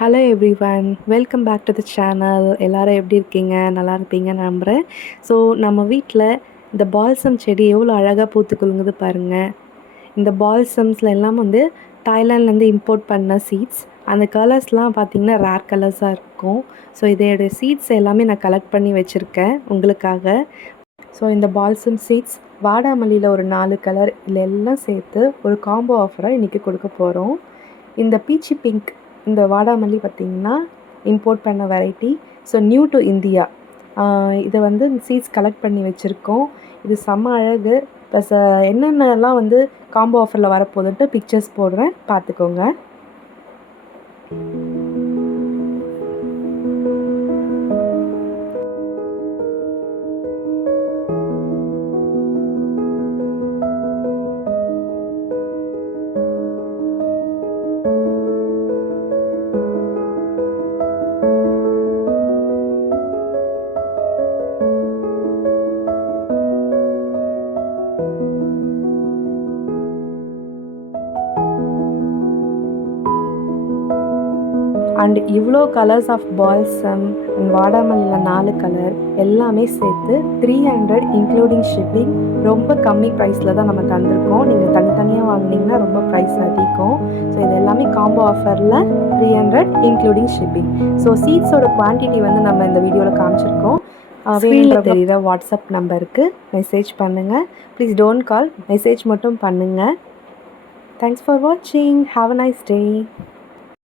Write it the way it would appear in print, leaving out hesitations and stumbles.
Hello everyone, welcome back to the channel. எல்லாரும் எப்படி இருக்கீங்க? நல்லா இருப்பீங்கன்னு நம்புகிறேன். ஸோ நம்ம வீட்டில் இந்த பால்சம் செடி எவ்வளோ அழகாக பூத்து குலுங்குது பாருங்கள். இந்த பால்சம்ஸில் எல்லாம் வந்து தாய்லாண்ட்லேருந்து இம்போர்ட் பண்ண சீட்ஸ். அந்த கலர்ஸ்லாம் பார்த்திங்கன்னா ரேர் கலர்ஸாக இருக்கும். ஸோ இதோடைய சீட்ஸ் எல்லாமே நான் கலெக்ட் பண்ணி வச்சுருக்கேன் உங்களுக்காக. ஸோ இந்த பால்சம் சீட்ஸ் வாடாமல்லியில் ஒரு 4 கலர் இதில் எல்லாம் சேர்த்து ஒரு காம்போ ஆஃபராக இன்றைக்கி கொடுக்க போகிறோம். இந்த பீச்சி பிங்க் இந்த வாடாமல்லி பார்த்திங்கன்னா இம்போர்ட் பண்ண variety. So new to India. இதை வந்து சீட்ஸ் கலெக்ட் பண்ணி வச்சுருக்கோம். இது செம்ம அழகு. ப்ளஸ் என்னென்னலாம் வந்து காம்போ ஆஃபரில் வரப்போகுதுன்ட்டு பிக்சர்ஸ் போடுறேன், பார்த்துக்கோங்க. அண்ட் இவ்வளோ கலர்ஸ் ஆஃப் பால்சம் அண்ட் வாடாமல்லியில் 4 கலர் எல்லாமே சேர்த்து 300 இன்க்ளூடிங் ஷிப்பிங். ரொம்ப கம்மி ப்ரைஸில் தான் நம்ம தந்திருக்கோம். நீங்கள் தனித்தனியாக வாங்கினீங்கன்னா ரொம்ப ப்ரைஸ் அதிகம். ஸோ இது எல்லாமே காம்போ ஆஃபரில் 300 இன்க்ளூடிங் ஷிப்பிங். ஸோ சீட்ஸோட குவான்டிட்டி வந்து நம்ம இந்த வீடியோவில் காமிச்சிருக்கோம். ஸ்க்ரீனில் தெரிகிற வாட்ஸ்அப் நம்பருக்கு மெசேஜ் பண்ணுங்கள். ப்ளீஸ் டோன்ட் கால், மெசேஜ் மட்டும் பண்ணுங்கள். தேங்க்ஸ் ஃபார் வாட்சிங். Have a nice day.